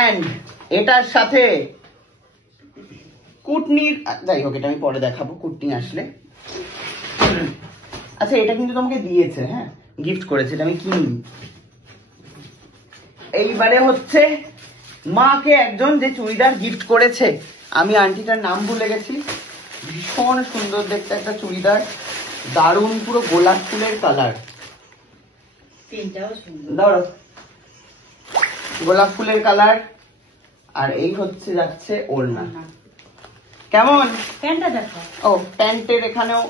And এটার সাথে কুটনির, যাই হোক এটা আমি পরে দেখাবো কুটনি আসলে। আচ্ছা এটা কিন্তু তোমাকে দিয়েছে, হ্যাঁ গিফট করেছে, এটা আমি কিনি। এইবারে হচ্ছে মাকে একজন যে চুড়িদার গিফট করেছে, আমি আন্টিটার নাম ভুলে গেছি, ভীষণ সুন্দর দেখতে একটা চুড়িদার, দারুণ পুরো গোলাপ ফুলের কালার, দাঁড়াও গোলাপ ফুলের কালার। আর এই হচ্ছে যাচ্ছে ওড়না, কেমন প্যান্টটা দেখো। ও প্যান্টের এখানেও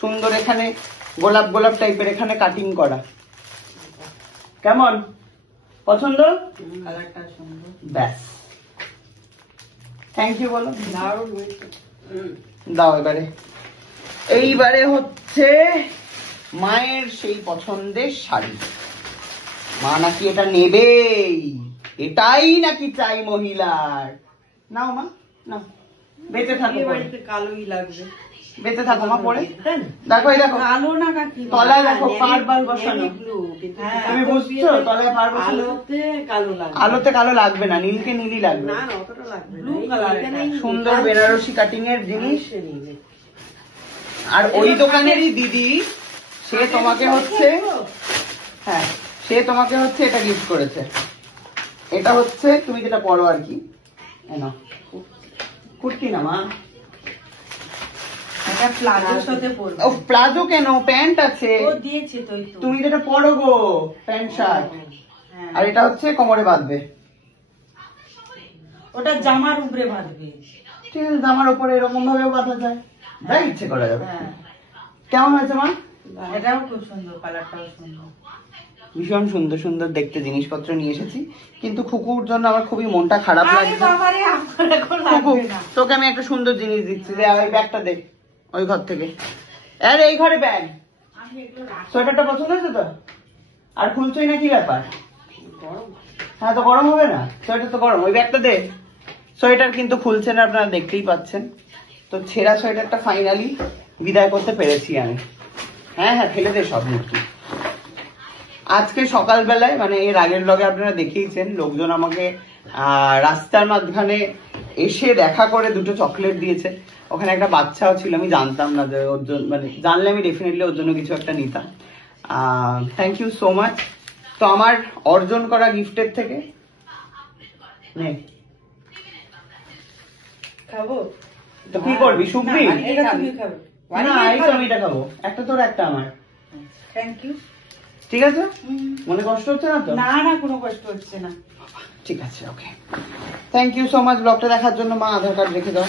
সুন্দর, এখানে গোলাপ গোলাপ টাইপের এখানে কাটিং করা, কেমন পছন্দ? কালারটা সুন্দর, ব্যাস থ্যাংক ইউ বলো। দাও এবারে। এইবারে হচ্ছে মায়ের সেই পছন্দের শাড়ি, মা নাকি এটা নেবেই, এটাই নাকি চাই মহিলার। নাও মা নাও, বেঁচে থাকো, কালোই লাগবে, বেঁচে থাকো মা পরে। দেখো এই দেখো কালো না কাকি, তলায় দেখো পার বসানো, তুমি বুঝছো তলায় পার বসানো। আলোতে কালো লাগবে, আলোতে কালো লাগবে না, নীলকে নীলই লাগবে। না অতটা লাগবে না, সুন্দর বেনারসি কাটিং এর জিনিস। আর ওই দোকানেরই দিদি, সে তোমাকে হচ্ছে, হ্যাঁ সে তোমাকে হচ্ছে এটা গিফট করেছে। এটা হচ্ছে তুমি যেটা পরো আর কি, কুর্তি না মা, এটা প্লাজোর সাথে পরবো। ও প্লাজো কেন, প্যান্ট আছে, ও দিয়েছে তো, তুমি যেটা পরো গো প্যান্ট শার্ট, আর এটা হচ্ছে কোমরে বাঁধবে, ওটা জামার উপরে বাঁধবে। ঠিক আছে, জামার উপরে এরকম ভাবেও বাঁধা যায়, যা ইচ্ছে করা যাবে। কেমন হয়েছে মা? এটাও খুব সুন্দর, কালারটাও সুন্দর, ভীষণ সুন্দর সুন্দর দেখতে জিনিসপত্র নিয়ে এসেছি, কিন্তু খুকুর জন্য আমার খুবই মনটা খারাপ লাগছে। খুকু তোকে আমি একটা সুন্দর জিনিস দিচ্ছি, দে ওই ব্যাগটা দে ওই ঘর থেকে, আরে এই ঘরে ব্যাগ। সোয়েটারটা পছন্দ হয়েছে তো? আর খুলছই না কি ব্যাপার? হ্যাঁ তো গরম হবে না, সোয়েটার তো গরম, ওই ব্যাগটা দে। সোয়েটার কিন্তু খুলছে না, আপনারা দেখতেই পাচ্ছেন। তো ছেঁড়া সোয়েটারটা ফাইনালি বিদায় করতে পেরেছি আমি। হ্যাঁ হ্যাঁ ফেলে দে সব মূর্তি। আজকে সকালবেলায়, মানে এর আগের ব্লগে আপনারা দেখেইছেন, লোকজন আমাকে রাস্তার মাঝখানে এসে দেখা করে দুটো চকলেট দিয়েছে। ওখানে একটা বাচ্চাও ছিল, আমি জানতাম না যে ওর জন্য, মানে জানলে আমি ডেফিনেটলি ওর জন্য কিছু একটা নিতাম। Thank you so much. তো আমার অর্জন করা গিফটের থেকে খাবো তো কি করবি, শুকবি? না এই তো আমি এটা খাবো, একটা তোর একটা আমার। Thank you. ঠিক আছে, মনে কষ্ট হচ্ছে না তো? না না কোনো কষ্ট হচ্ছে না। ঠিক আছে, okay thank you so much ব্লগটা দেখার জন্য। মা আধার কার্ড রেখে দাও,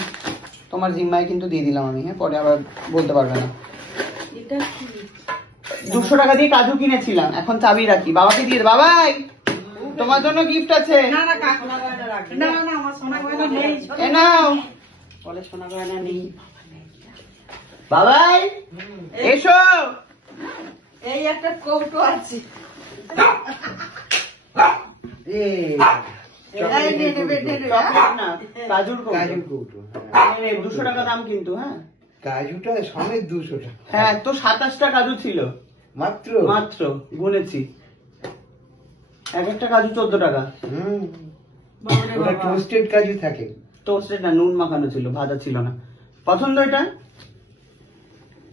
তোমার জিম্মায় কিন্তু দিয়ে দিলাম আমি, হ্যাঁ পরে আবার বলতে পারবে না। এটা কি? 200 টাকা দিয়ে কাজু কিনেছিলাম, এখন চাবি রাখি, বাবাকে দিয়ে দে। বাবাই তোমার জন্য গিফট আছে। না না সোনা গয়না রাখবে না, না আমার সোনা গয়না নেই। এ নাও, বলে সোনা গয়না নেই। বাবাই এসো, এই একটা কৌটো আছে, কাজুর কৌটো 200 টাকা দাম কিন্তু। হ্যাঁ কাজুটা সমেত 200 টাকা। হ্যাঁ তো 27টা কাজু ছিল মাত্র, মাত্র গুনেছি, এক একটা কাজু 14 টাকা। ওটা টোস্টেড কাজু থাকে, টোস্টেড না, নুন মাখানো ছিল, ভাজা ছিল না। পছন্দ এটা?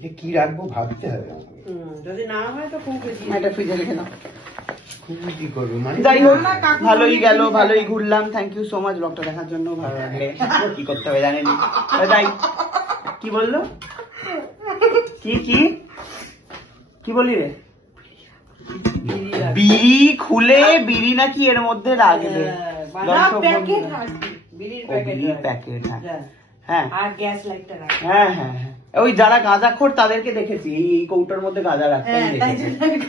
যে কি রাখবো ভাবতে হবে, যদি না হয় তো খুব বেশি এটা ফ্রিজে রেখে দাও। কি করবো, মানে যাই হোক ভালোই গেল, ভালোই ঘুরলাম। থ্যাংক ইউ সো মাচ ব্লগটা দেখার জন্য। ভালো লাগলে কি করতে হবে জানেন। যাই, কি বললো, কি কি কি বলি রে? বিড়ি খুলে বিড়ি নাকি এর মধ্যে রাখবে, প্যাকেট। হ্যাঁ আর গ্যাস লাইটটা রাখবে। হ্যাঁ হ্যাঁ হ্যাঁ, ওই যারা গাঁজাখোর তাদেরকে দেখেছি এই কৌটোর মধ্যে গাঁজা রাখতে দেখেছি,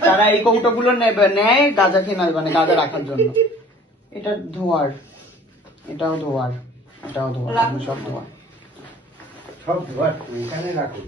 তারা এই কৌটো গুলো নেয় গাঁজা খেয়ে, মানে গাঁজা রাখার জন্য। এটা ধোয়ার, এটাও ধোয়ার, এটাও ধোয়ার, সব ধোয়ার, সব এখানে রাখো।